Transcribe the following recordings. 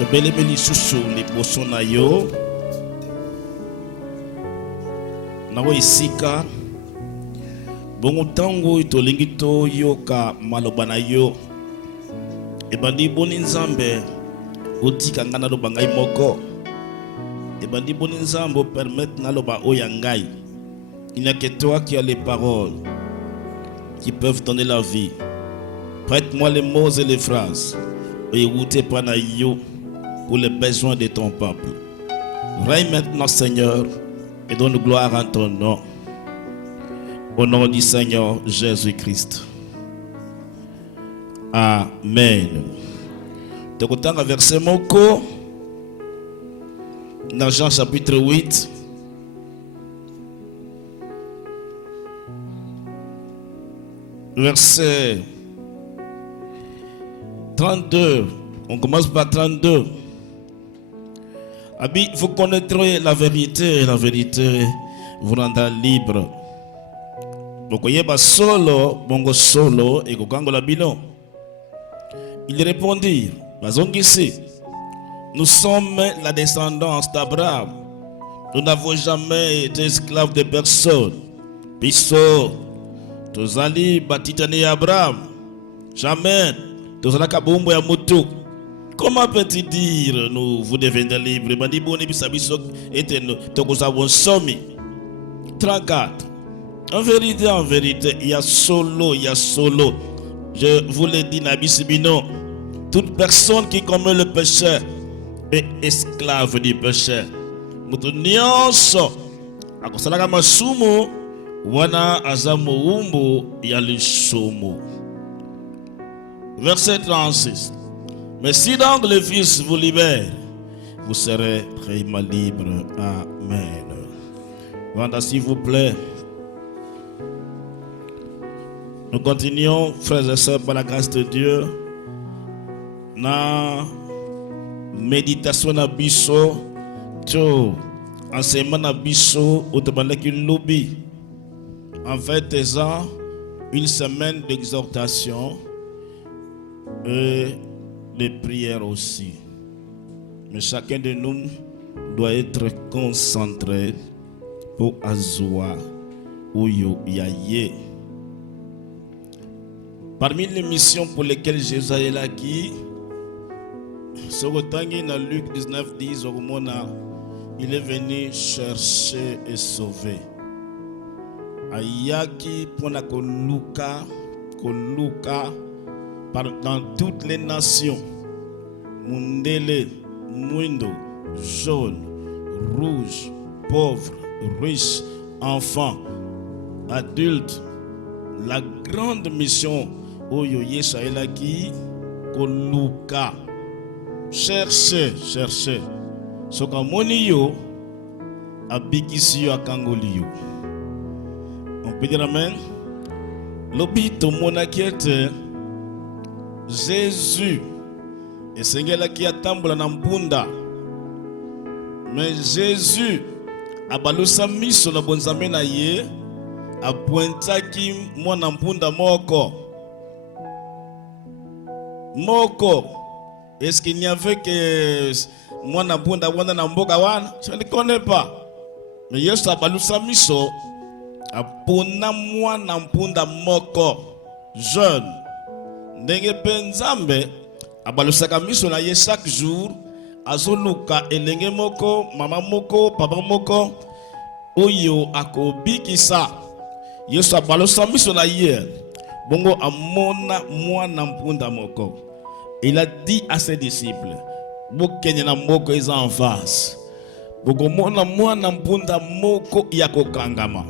Tobelemeli susu liboso na yo. Nawo isika. Bongo tango tolingi to yoka maloba na yo. Ebandi boni nzambe otika ngana loba ngai moko. Ebandi boni nzambe permettre na loba oya ngai. Il n'y a que toi qui as les paroles qui peuvent donner la vie. Prête-moi les mots et les phrases. Et écoutez pana yo pour les besoins de ton peuple. Règne maintenant, Seigneur, et donne gloire à ton nom. Au nom du Seigneur Jésus-Christ. Amen. Te contanga verset moko dans Jean chapitre 8. Verset 32. On commence par 32. Abi, vous connaîtrez la vérité et la vérité vous rendra libre. Bokoyeba solo, bongo solo, et kokango la bino. Il répondit, Bazongisi, nous sommes la descendance d'Abraham. Nous n'avons jamais été esclaves de personne. Piso, tozali batitane Abraham. Jamais. Tozala kabumbo ya mutu. Comment peut-il dire nous vous devenez libres? Bandi boni bisabiso et nous tokozabon somi. 34. En vérité, il y a solo. Je vous l'ai dit, Nabisibino. Toute personne qui commet le péché est esclave du péché. Mutunionso. Akosalaka masumu. Wana azamu umbu yalisumu. Verset 36. Mais si donc le Fils vous libère, vous serez réellement libre. Amen. Voilà, s'il vous plaît. Nous continuons, frères et sœurs, par la grâce de Dieu. Na méditation na biso, to enseignement na biso, automatique lobby. En fait, une semaine d'exhortation et de prière aussi. Mais chacun de nous doit être concentré pour Azoua ou Yaye. Parmi les missions pour lesquelles Jésus est là, qui dans Luc 19, 10, il est venu chercher et sauver. Ayaki pona koluka dans toutes les nations. Mundele, muindo, jaune, rouge, pauvre, riche, enfant, adulte. La grande mission oyo Yeshaela qui koluka. Cherchez. Soka moni yo abikisi yo akangoli yo. On peut dire amen. Lobito monakiete Jésus esengela ki atambola na mpunda. Mais Jésus abalusa miso na bonzambe na ye apointaki mwana mpunda moko. Est-ce qu'il n'y avait que mwana mpunda wana na mboka wana? Je ne connais pas. Mais Yesu abalusa miso apona mwana mpunda moko jeune. Ndenge penzambe abalusaka miso na ye chaque jour azoluka elenge moko, mama moko, papa moko oyo akobikisa. Yesu abalusa miso na ye bongo amona mwana mpunda moko. Il a dit à ses disciples, bokenya na moko eza en face. Boko mona mwana mpunda moko yakokangama.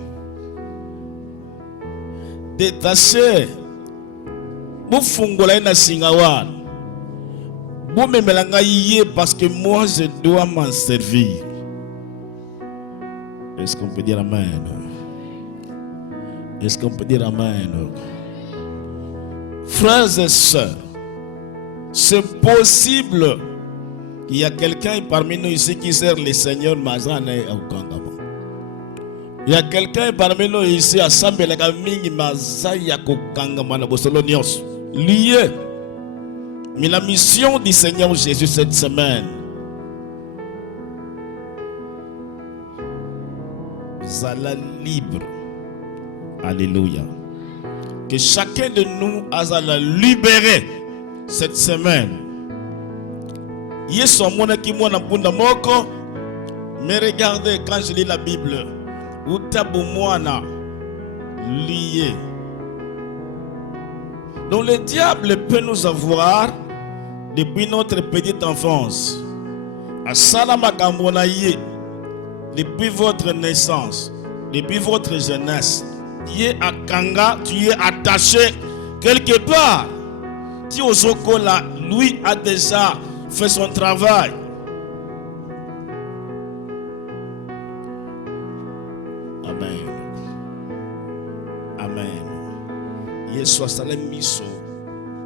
Détaché. Bufungola ina singawan. Bumemelanga yé parce que moi je dois m'en servir. Est-ce qu'on peut dire amen? Est-ce qu'on peut dire amen? Frères et sœurs, c'est possible qu'il y a quelqu'un parmi nous ici qui sert le Seigneur Mazane et Okangama. Il y a quelqu'un parmi nous ici à Sambelaka Mingi Mazaya Kokangama na Bosolo Nyos. Lié. Mais la mission du Seigneur Jésus cette semaine, Zala libre. Alléluia. Que chacun de nous a la libéré cette semaine. Yesu amona ki mwana mpunda moko. Mais regardez quand je lis la Bible, utabu mwana lié. Donc le diable peut nous avoir depuis notre petite enfance. À Salamakambonaye, depuis votre naissance, depuis votre jeunesse, tu es à Kanga, tu es attaché quelque part. Tiozokola, lui, a déjà fait son travail. Amen. Amen. Yesu asala miso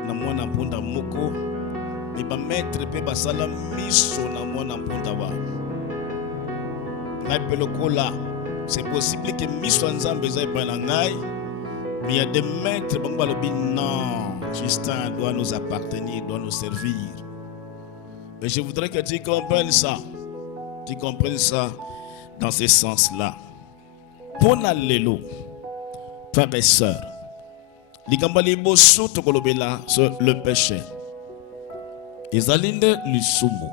na mwana mpunda moko. Mais ba maître pe basala miso na mwana mpunda wa. Ngai pelokola. C'est possible que miso nzambe zai pa na ngai. Mais il y a des maîtres bangba lobi non, Justin doit nous appartenir, doit nous servir. Mais je voudrais que tu comprennes ça. Tu comprennes ça dans ce sens-là. Bon allélo, frères et sœurs. Ligambali bosso tokolobela sur le péché. Ezalinde lisumu.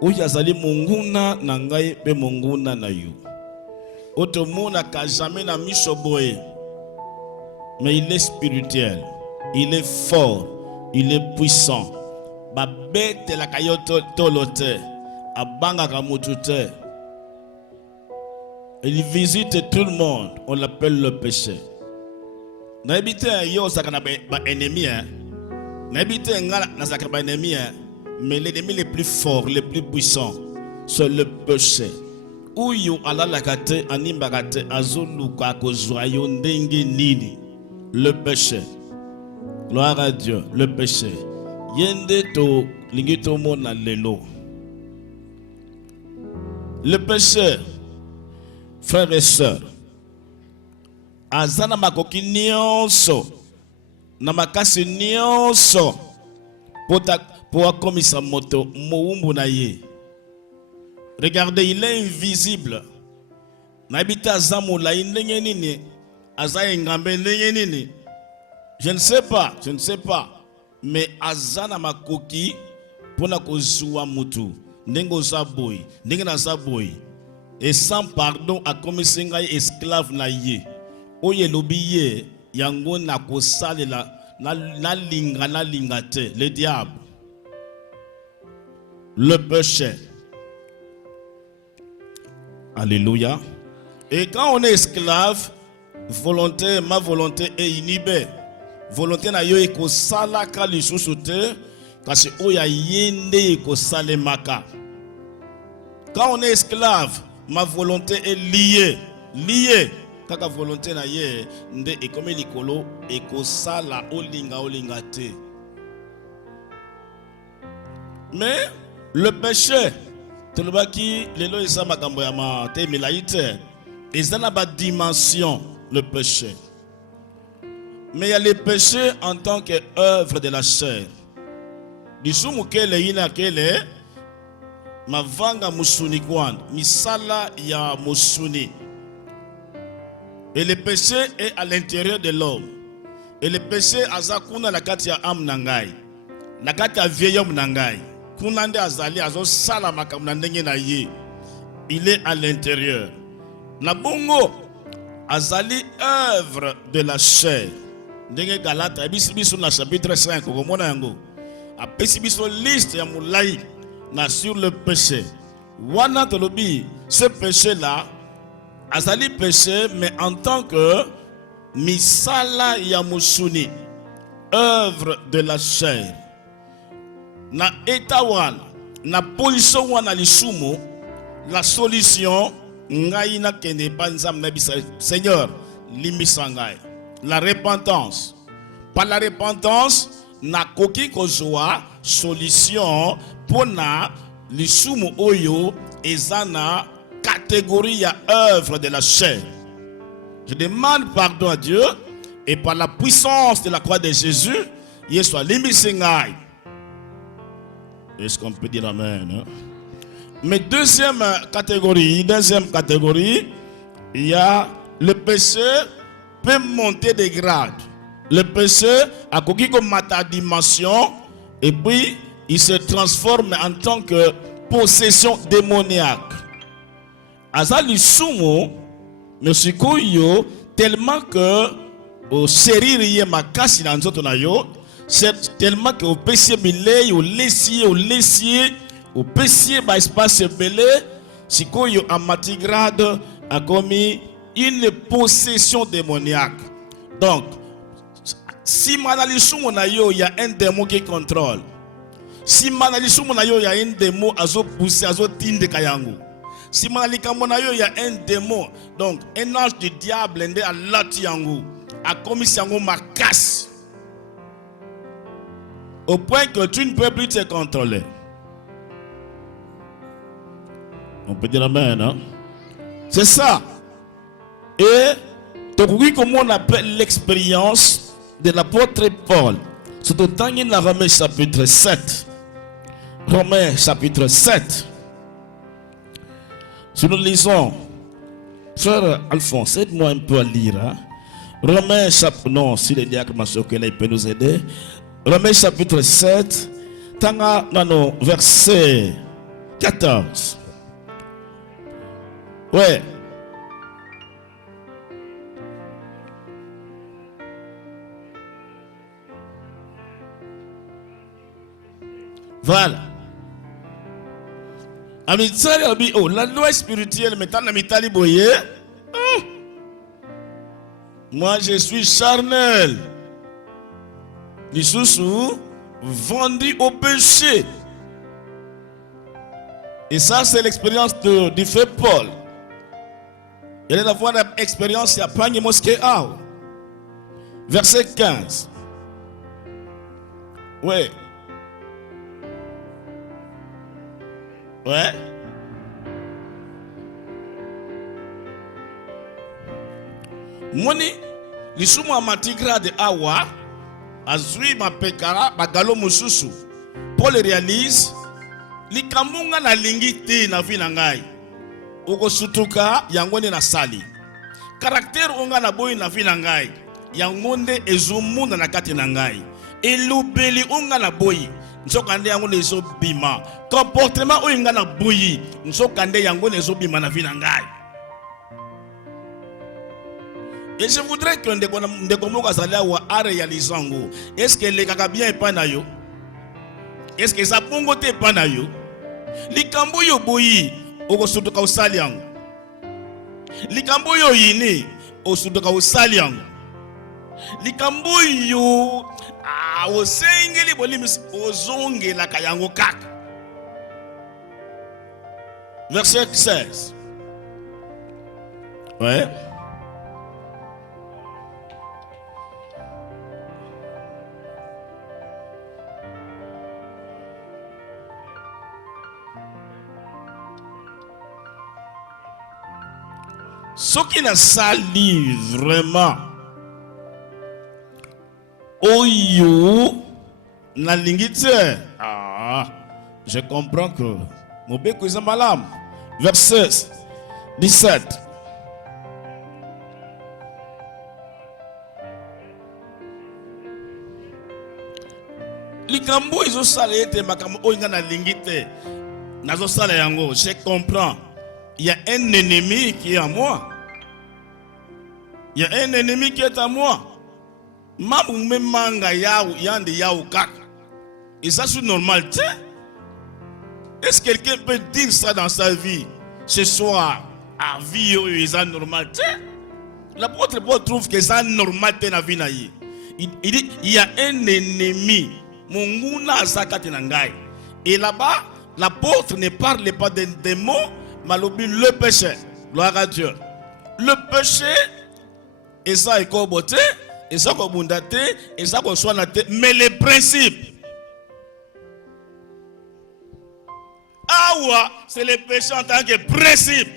Oya zali munguna na ngai pe munguna na you. Otomona ka jamais na miso boye. Mais il est spirituel, il est fort, il est puissant. Babete la kayoto tolote, abanga kamutute. Il visite tout le monde, on l'appelle le péché. N'habite yo sakana ba ennemi hein. N'habite ngala na sakana ba ennemi hein. Mais l'ennemi le plus fort, le plus puissant, c'est le péché. Uyo alala kate animba kate azuluka kozwayo ndenge nini. Le péché. Gloire à Dieu, le péché. Yende to lingito mona lelo. Le péché, frères et sœurs, azana makoki nyonso na makasi nyonso pour akomisa moto moumbu na ye. Regardez, il est invisible. Nabita zamula indenge nini aza engambe ndenge nini. Je ne sais pas, mais azana makoki pona kozwa mutu ndengo zaboy ndenge na zaboy et sans pardon akomisa ngai esclave na ye. Oye lobiye yango na kosalela na linga te le diable, le péché. Alléluia. Et quand on est esclave, volonté, ma volonté est inhibée. Volonté na yo eko sala ka lisusu te kasi oya yende eko sale maka. Quand on est esclave, ma volonté est liée. Kaka volonté na ye nde ekomi likolo eko sala olinga te. Mais le péché, tolobaki lelo eza makambo ya ma te milaite. Eza na ba dimension le péché. Mais il y a le péché en tant qu'œuvre de la chair. Disumu kele ina kele mavanga musuni kwan misala ya musuni. Et le péché est à l'intérieur de l'homme. Et le péché azakuna la kati ya am nangai. La kati ya vieillom nangai. Kunande azali azo sala makamna ndenge na ye. Il est à l'intérieur. Na bongo azali œuvre de la chair. Ndenge Galata ebisibiso na chapitre 5 komona yango. Apesibiso liste ya mulai na sur le péché. Wana tolobi ce péché là azali péché mais en tant que misala ya musuni, œuvre de la chair. Na etawana na position wana lisumu la solution ngai na kende panzam na bisa Seigneur limbisa ngai. La repentance. Par la repentance, na koki kozwa solution pona lisumu oyo ezana catégorie ya œuvre de la chair. Je demande pardon à Dieu et par la puissance de la croix de Jésus, Yesu limbisa ngai. Est-ce qu'on peut dire amen? Hein? Mais deuxième catégorie, il y a le péché peut monter des grades. Le péché a conquis comme ta dimension et puis il se transforme en tant que possession démoniaque. Azali sumo, monsieur Koyo, tellement que au série makasi na nzoto na yo, c'est tellement que au péché belé, au lessier, au péché ba espace belé, si Koyo en matigrade a commis une possession démoniaque. Donc, si manalisou na yo, il y a un démon qui contrôle. Si manalisou na yo, il y a un démon azo pousser, azo tinde kayangu. Si manalika na yo, il y a un démon. Donc, un ange du diable ende a lati yangu, a commis yangu makas. Au point que tu ne peux plus te contrôler. On peut dire amen, hein? C'est ça. Et comment on appelle l'expérience de l'apôtre Paul. C'est au temps de la Romains chapitre 7. Romains chapitre 7. Si nous lisons, frère Alphonse, aide-moi un peu à lire. Hein? Romains chapitre, non, si le diacre Masoukela il peut nous aider. Romains chapitre 7, tanga nano verset 14. Ouais. Voilà. La loi spirituelle maintenant moi je suis charnel. L'Issousou vendu au péché. Et ça c'est l'expérience du frère Paul. Il a avoir l'expérience à Pagné Mosquée. Verset 15. Ouais. Ouais. Moni, l'issue à matigra de Awa, azui ma pekara, bagalo mususu. Paul réalise, li kamunga na lingiti na vinangai. Ugo sutuka yangone na sali. Caractère unga na boy na vinangai. Yangonde ezumunda na kati nangai. Elubeli unga na boy. Nsokande yango nezo bima. Comportement o inga na boyi. Nsokande yango nezo bima na vina ngai. Et je voudrais que Ndekomoka Zalawa a réalisé en gros. Est-ce que les kaka bien pas na yo? Est-ce que ça pongo te pas na yo? Likambo yo boyi oko sutuka usali yango. Likambo yo yini o sutuka usali yango. Likambo yo osengeli bolimis ozonge la kayango kaka. Verset 16. Ouais. Ce qui n'a sali vraiment Oyo na lingite. Je comprends que Mobeko est malam. Verset 17. Likambo izo sale ete makambo oinga na lingite. Nazo sale yango, je comprends. Il y a un ennemi qui est à moi. Il y a un ennemi qui est à moi. Mamou manga yaou yande yaou kak. Et ça c'est normal, est-ce que quelqu'un peut dire ça dans sa vie? Ce soir, à vie c'est normal, l'apôtre Paul trouve que c'est normal dans la vie. Il dit il y a un ennemi. Munguna zakati nangai. Et là-bas, l'apôtre ne parle pas d'un démon, mais le péché. Gloire à Dieu. Le péché, et ça est coboté. Et ça qu'on bondate, et ça qu'on soit naté, mais les principes. C'est le péché en tant que principe.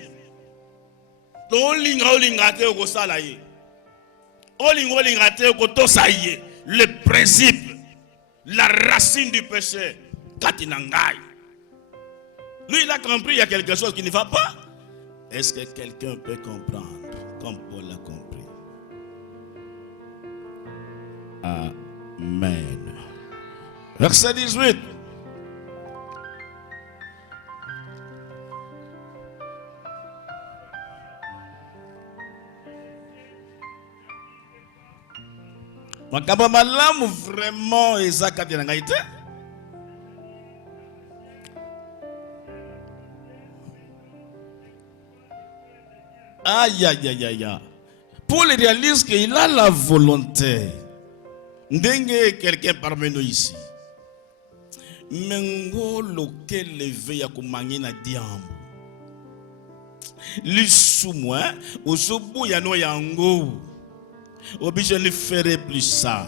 Le principe, la racine du péché, Katinangai. Lui, il a compris, il y a quelque chose qui ne va pas. Est-ce que quelqu'un peut comprendre comme Paul l'a compris? Amen. Verset 18. Makamba malamu vraiment ezakati na ngai te. Aïe, aïe, aïe, aïe. Paul réalise qu'il a la volonté. Ndenge quelqu'un parmi nous ici. Mengo lequel levé ya kumangi na diambo. L'issou au sobo ya no yango. Je ne ferai plus ça.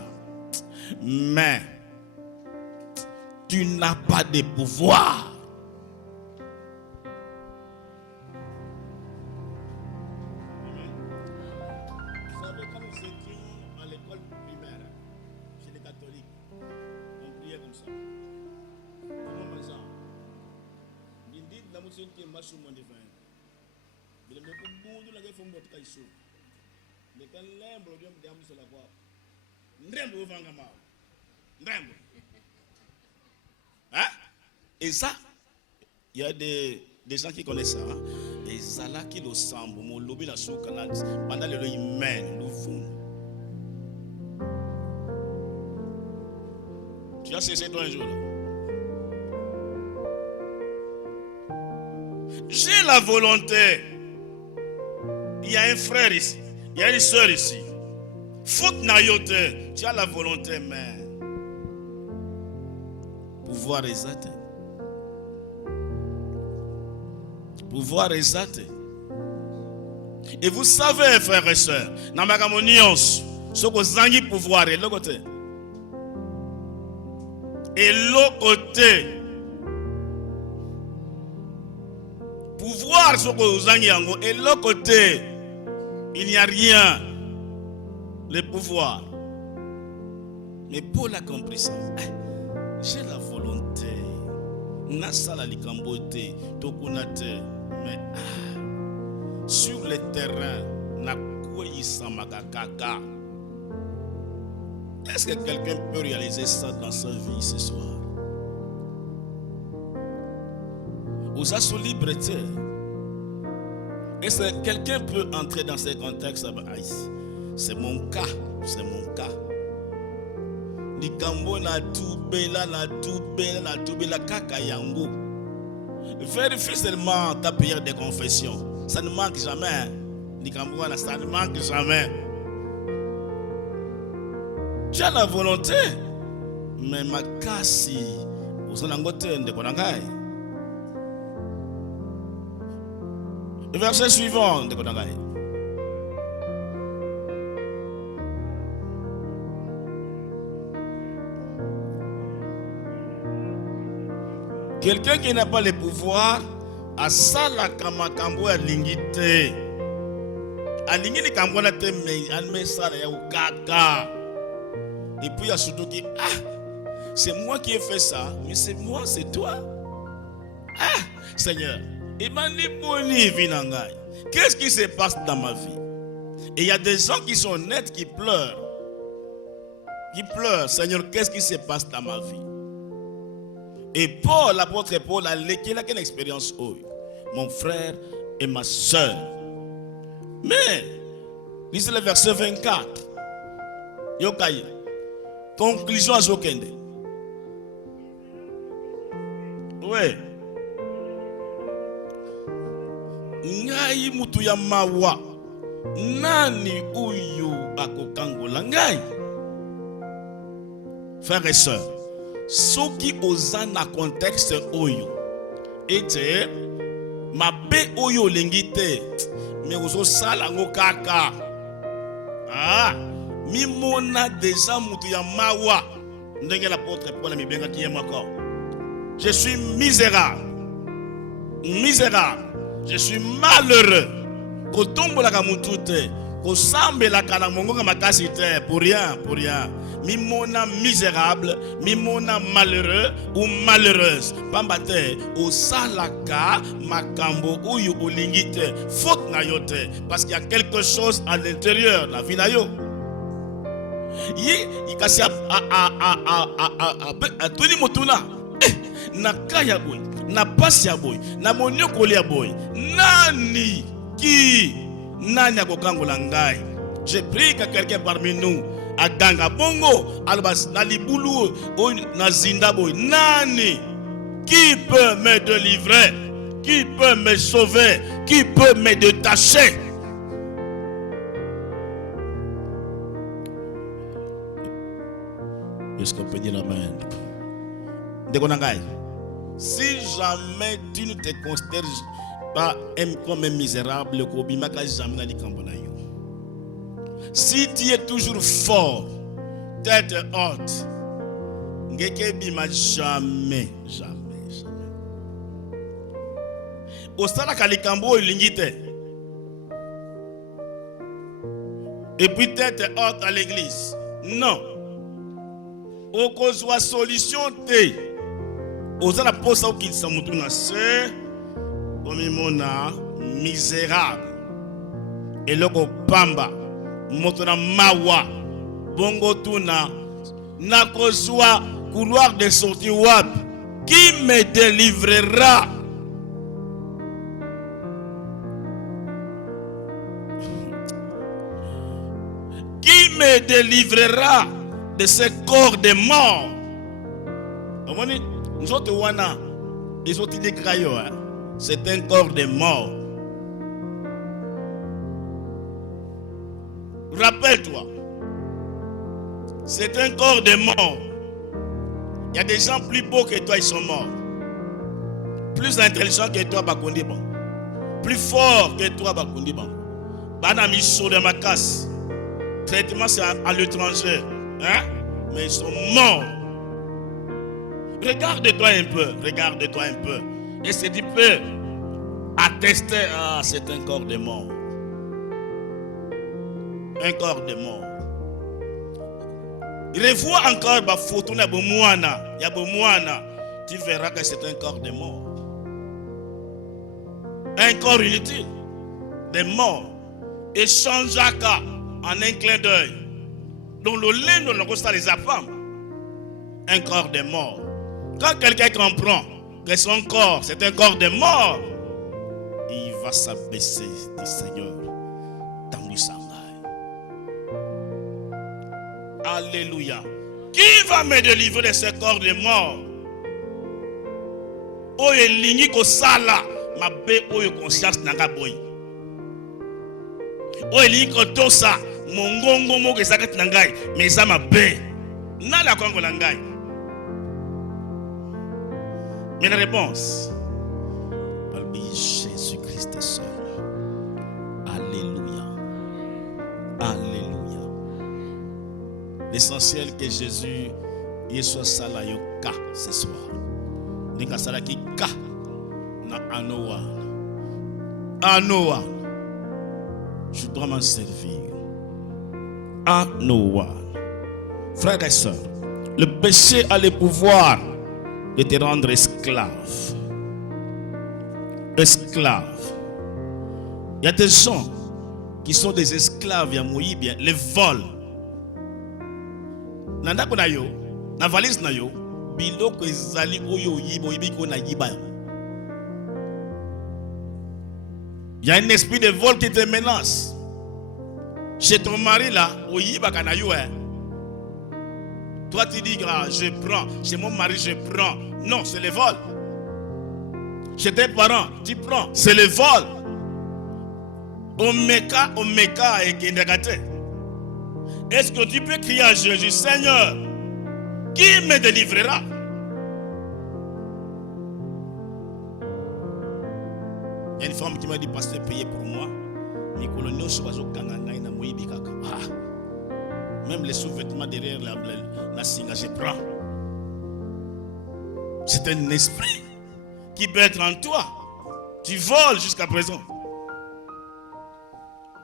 Mais tu n'as pas de pouvoir. Vous savez, quand nous étions à l'école primaire, chez les catholiques, on priait comme ça. Comment ça? Il dit que nous sommes massés au divin. Il me dit que nous sommes des gens. Mais quand l'embre de Dieu sur la voie, n'embre au vangama, n'embre. Hein? Et ça, il y a des gens qui connaissent ça. Hein? Et ça là qui le semble, mon lobby la souka là, pendant le humain, le fond. Tu as cessé toi un jour là. J'ai la volonté. Il y a un frère ici. Il y a une soeur ici. Faute naïote, tu as la volonté, mais pouvoir exact. Pouvoir exact. Et vous savez, frères et sœurs, dans ma communion, ce que vous avez pouvoir est l'autre côté. Et l'autre côté, pouvoir, ce que vous avez, et l'autre côté, il n'y a rien. Le pouvoir. Mais Paul a compris ça. J'ai la volonté. Nasa la likambote. Tokunate. Mais sur le terrain, na kouyi samakakaka. Est-ce que quelqu'un peut réaliser ça dans sa vie ce soir? Vous avez sous liberté. Est-ce que quelqu'un peut entrer dans ces contextes? C'est mon cas, c'est mon cas. Likambo na toubela, na toubela, na toubela kaka yango. Vérifie seulement ta prière de confession. Ça ne manque jamais. Likambo ça ne manque jamais. Tu as la volonté, mais ma kasi, vous en avez de konangai. Verset suivant de konangai. Quelqu'un qui n'a pas le pouvoir, a ça la kamakambo a lingité. A lingé kambo na te me alme ça ya ukaka. Et puis il y a surtout qui c'est moi qui ai fait ça, mais c'est moi, c'est toi. Seigneur, qu'est-ce qui se passe dans ma vie? Et il y a des gens qui sont nets, qui pleurent. Qui pleurent, Seigneur, qu'est-ce qui se passe dans ma vie? Et Paul, l'apôtre Paul, a une expérience, mon frère et ma soeur. Mais, lisez le verset 24. Yokaye. Conclusion à Zokende. Oui. Ngai mutu ya mawa. Nani uyu akokangola ngai? Frères et sœurs, ceux qui osent na contexte oyo, ete mabe oyo lengite, mais ozo sala ngo kaka. Mimona déjà mutu ya mawa. Ndenge l'apôtre Paul mi benga ki encore. Je suis misérable. Misérable. Je suis malheureux. Kotombo la kamutute. Pour rien, pour rien. Mimona misérable, mimona malheureux ou malheureuse. Pambate, au salaka, makambo ou yu olingite, faute na yote. Parce qu'il y a quelque chose à l'intérieur, la vie na yo. Il kasi a toni motuna. Na kaya boy, na pasi ya boy, na monyoko ya boy. Nani qui nani akokangola ngai? Je prie que quelqu'un parmi nous a ganga bongo albas na libulu o na zinda boy. Nani qui peut me délivrer? Qui peut me sauver? Qui peut me détacher? Est-ce qu'on peut dire amen? Si jamais tu ne te considères pas comme un misérable, si tu es toujours fort, tête haute, jamais, jamais, jamais. Au stade Kalikambo, il et puis tête haute à l'église. Non. Au cause de solution, aux la posa ou qu'il s'en c'est misérable. Et le pamba, motona mawa, bongo tuna, na kozwa couloir de sortie wab, qui me délivrera? Qui me délivrera de ce corps de mort? C'est un corps de mort. Rappelle-toi, c'est un corps de mort. Il y a des gens plus beaux que toi, ils sont morts. Plus intelligents que toi, Bakondi bon. Plus forts que toi, Bakondi bon. Banami sur de ma casse. Traitement, c'est à l'étranger. Hein? Mais ils sont morts. Regarde-toi un peu, regarde-toi un peu. Et si tu peux attester, c'est un corps de mort. Un corps de mort. Revois encore ma photo, tu verras que c'est un corps de mort. Un corps inutile, de mort. Et changeaka en un clin d'œil. Dans le lait, nous avons les femmes. Un corps de mort. Quand quelqu'un comprend que son corps, c'est un corps de mort, il va s'abaisser du Seigneur. Alléluia. Qui va me délivrer de ce corps de mort? Oye lingi ko sala, ma be oye conscience nanga boy. Oye lingi ko tosa, mongongo mo ke sakat nangai, mais ça ma be. Na la kongo nangai. Mais la réponse, Jésus-Christ est seul. Alléluia. Alléluia. L'essentiel que Jésus soit salayoka ce soir. Nika salaki ka na anoa. Anoa. Je dois m'en servir. Anoa. Frères et sœurs, le péché a le pouvoir de te rendre esclave. Esclave. Il y a des gens qui sont des esclaves, bien les vols. Nanda ko na yo, na valise na yo, biloko ezali oyo yibo yibiko na yiba. Il y a un esprit de vol qui te menace. Chez ton mari là, oyiba kana yo hein. Toi tu dis je prends, chez mon mari je prends. Non, c'est le vol. Chez tes parents, tu prends, c'est le vol. Omeka et Kendagate. Est-ce que tu peux crier à Jésus, Seigneur, qui me délivrera? Il y a une femme qui m'a dit, pasteur, payez pour moi. Même les sous-vêtements derrière la singa, je prends. C'est un esprit qui peut être en toi. Tu voles jusqu'à présent.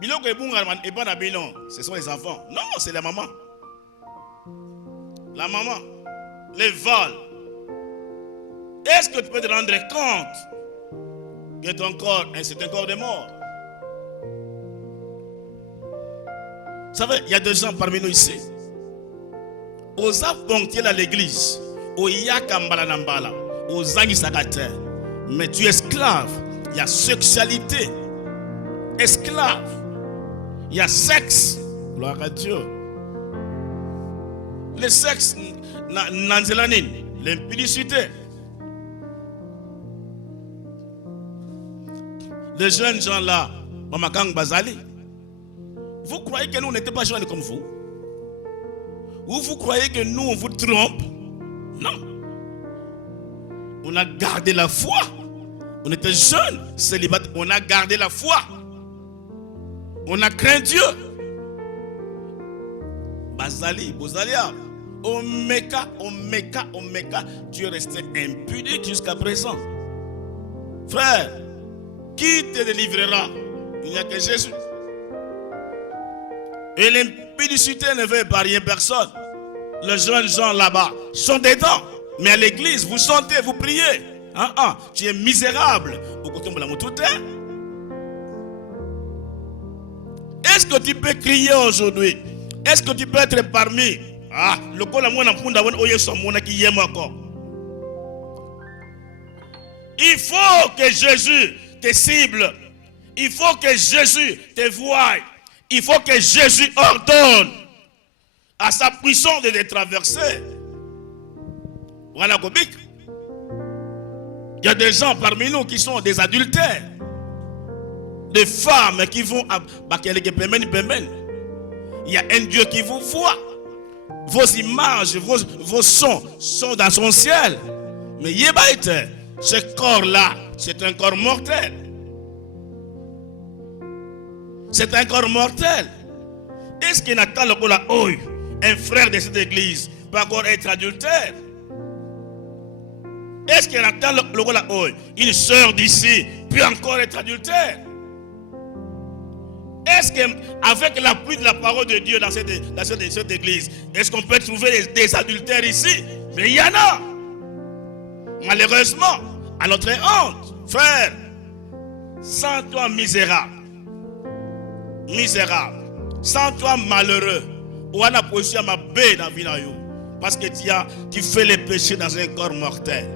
Ce sont les enfants. Non, c'est la maman. La maman. Les vols. Est-ce que tu peux te rendre compte que ton corps, c'est un corps de mort? Vous savez, il y a des gens parmi nous ici. Aux ponctuels à l'église, au yakambala nambala, aux angisagate, mais tu es esclave. Il y a sexualité. Esclave. Il y a sexe. Gloire à Dieu. Le sexe, l'impudicité. Les jeunes gens là, Mamakang Bazali, vous croyez que nous n'étions pas jeunes comme vous? Ou vous croyez que nous on vous trompe? Non. On a gardé la foi. On était jeunes, célibataires. On a gardé la foi. On a craint Dieu. Bazali, Bozalia, Omeka, tu es resté impudique jusqu'à présent. Frère, qui te délivrera? Il n'y a que Jésus. Et l'impudicité ne veut épargner personne. Les jeunes gens là-bas sont dedans. Mais à l'église, vous chantez, vous priez. Tu es misérable. Est-ce que tu peux crier aujourd'hui? Est-ce que tu peux être parmi? Il faut que Jésus te cible. Il faut que Jésus te voie. Il faut que Jésus ordonne à sa puissance de les traverser. Voilà, comique. Il y a des gens parmi nous qui sont des adultères. Des femmes qui vont à il y a un Dieu qui vous voit. Vos images, vos sons sont dans son ciel. Mais ce corps-là, c'est un corps mortel. C'est un corps mortel. Est-ce qu'il Nathan un frère de cette église, peut encore être adultère? Est-ce qu'il Nathan une sœur d'ici, peut encore être adultère? Est-ce qu'avec l'appui de la parole de Dieu dans cette église, est-ce qu'on peut trouver des adultères ici? Mais il y en a. Malheureusement, à notre honte, frère, sans toi misérable, sans toi malheureux, ou à la position ma baie dans la vie, parce que tu fais les péchés dans un corps mortel.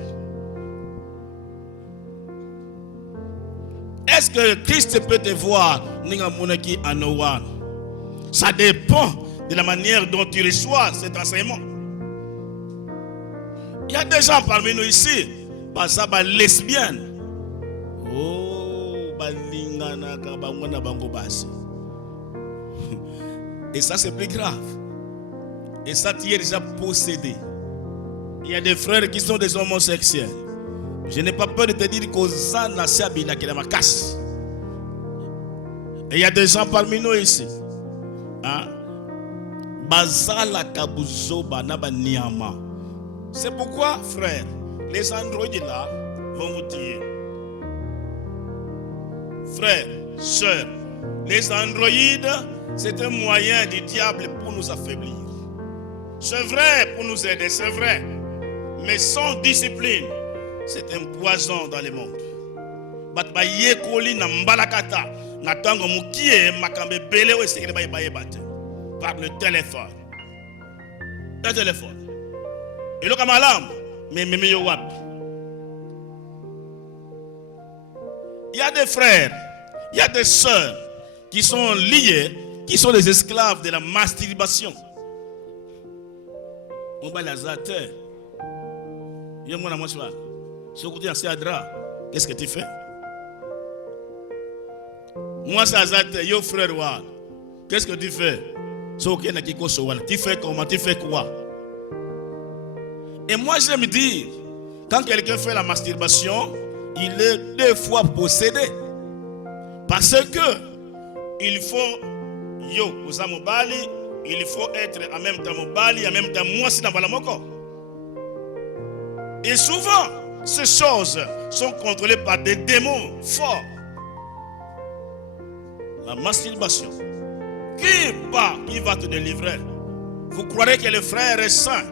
Est-ce que Christ peut te voir? Ça dépend de la manière dont tu reçois cet enseignement. Il y a des gens parmi nous ici, lesbiennes. Et ça c'est plus grave. Et ça tu es déjà possédé. Il y a des frères qui sont des homosexuels. Je n'ai pas peur de te dire qu'aux Anasiabila qui est ma casse. Et il y a des gens parmi nous ici. Bazala kabuzoba nabaniama. C'est pourquoi, frère, les androïdes là vont vous tuer. Frère, sœur, les androïdes, c'est un moyen du diable pour nous affaiblir. C'est vrai pour nous aider, c'est vrai. Mais sans discipline, c'est un poison dans le monde. Par le téléphone. Le téléphone. Et le kamalam, mais il y a des frères, il y a des sœurs qui sont liés, qui sont des esclaves de la masturbation. On va les atter. Qu'est-ce que tu fais? Moi, ça zate, yo frère, qu'est-ce que tu fais? Tu fais comment? Tu fais quoi? Et moi, je me dis, quand quelqu'un fait la masturbation, il est 2 fois possédé. Parce que il faut, il faut être en même temps mobali, en même temps moi, c'est dans Balamoko. Et souvent, ces choses sont contrôlées par des démons forts. la masturbation. Qui va te délivrer? Vous croirez que le frère est saint,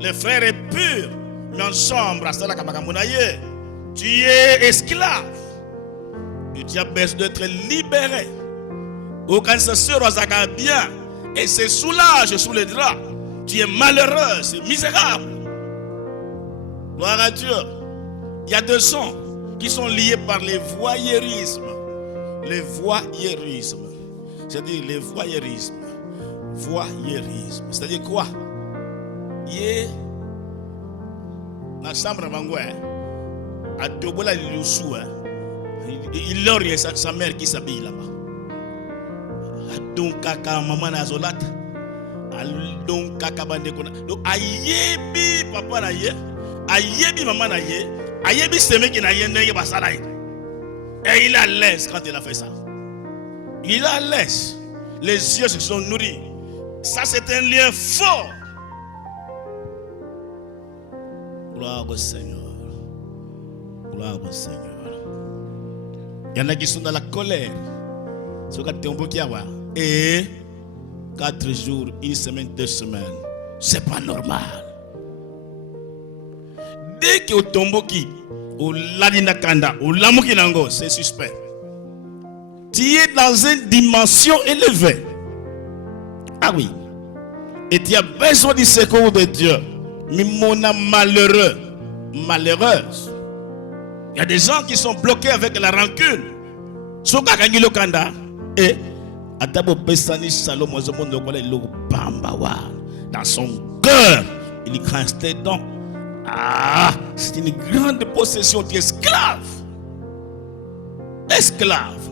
le frère est pur, mais en chambre, tu es esclave. Et tu as besoin d'être libéré. Aucun sœur bien et se soulage sous les draps. Tu es malheureux, c'est misérable. Gloire à Dieu. Il y a deux sons qui sont liés par les voyeurismes. Les voyeurismes. C'est-à-dire les voyeurismes. Voyeurisme. C'est-à-dire quoi? Dans la chambre à Dobola il aurait sa mère qui s'habille là-bas. Donc kaka maman nazolat. Donc kaka bande kona. Donc ayebi papa na ye, ayebi maman na ye, ayebi seme qui na ye ndenge basala ye. Et il est à l'aise quand il a fait ça. Il est à l'aise. Les yeux se sont nourris. Ça c'est un lien fort. Gloire au Seigneur. Gloire au Seigneur. Il y en a qui sont dans la colère. Et 4 jours, 1 semaine, 2 semaines, c'est pas normal. Dès que au tomboki, au ladinakanda, au lamukinango, c'est suspect. Tu es dans une dimension élevée. Ah oui. Et tu as besoin du secours de Dieu. Mais mon âme malheureux, malheureuse. Il y a des gens qui sont bloqués avec la rancune. Et dans son cœur, il grince des dents. Ah, c'est une grande possession d'esclave. Esclave.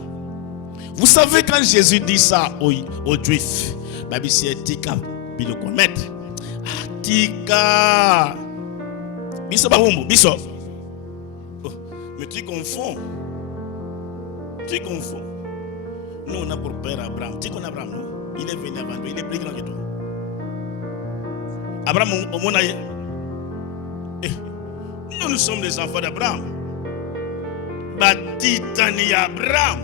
Vous savez quand Jésus dit ça aux Juifs, c'est Tika, il le commet. Tika. Biso bahumbu, biso. Mais tu confonds. Tu confonds. Nous, on a pour père Abraham. Tu connais Abraham, non? Il est venu avant toi. Il est plus grand que toi. Abraham, au monde aïe. Nous sommes les enfants d'Abraham. Batitani Abraham.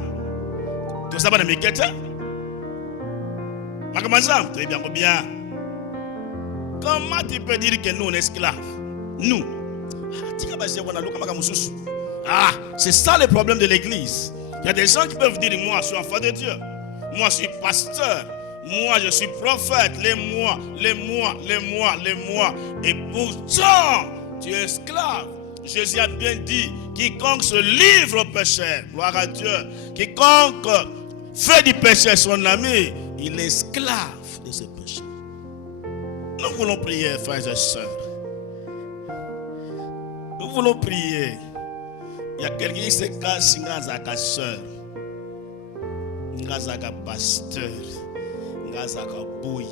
Tu sais pas de mes quêtes? Très bien, bien. Comment tu peux dire que nous, on est esclaves? Nous. Ah, c'est ça le problème de l'église. Il y a des gens qui peuvent dire, moi je suis enfant de Dieu, moi je suis pasteur, moi je suis prophète, les mois. Et pourtant, tu es esclave. Jésus a bien dit, quiconque se livre au péché, gloire à Dieu, quiconque fait du péché son ami, il est esclave de ce péché. Nous voulons prier, frères et sœurs. Nous voulons prier. Il y a quelqu'un qui se cache, Ngazaka sœur, Ngazaka pasteur, Ngazaka bouille.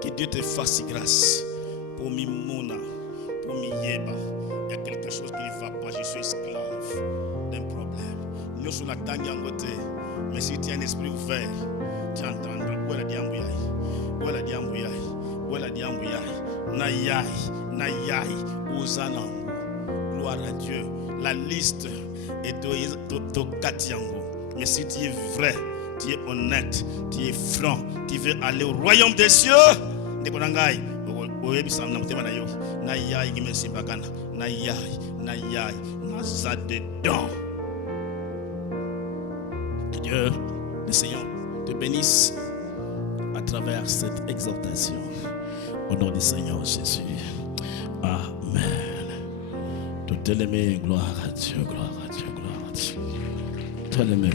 Que Dieu te fasse grâce pour mi mona, pour mi yeba. Il y a quelque chose qui ne va pas. Je suis esclave d'un problème. Nous sommes la tangangote, mais si tu as un esprit ouvert, tu entendras. Voilà diambouyaï, voilà diambouyaï, voilà diambouyaï, naïaï, ozanango. Gloire à Dieu. La liste est de Katiango. Mais si tu es vrai, tu es honnête, tu es franc, tu veux aller au royaume des cieux, que Dieu, le Seigneur, te bénisse à travers cette exhortation. Au nom du Seigneur Jésus. Amen. Tout est aimé, gloire à Dieu, gloire à Dieu, gloire à Dieu. Tout est aimé,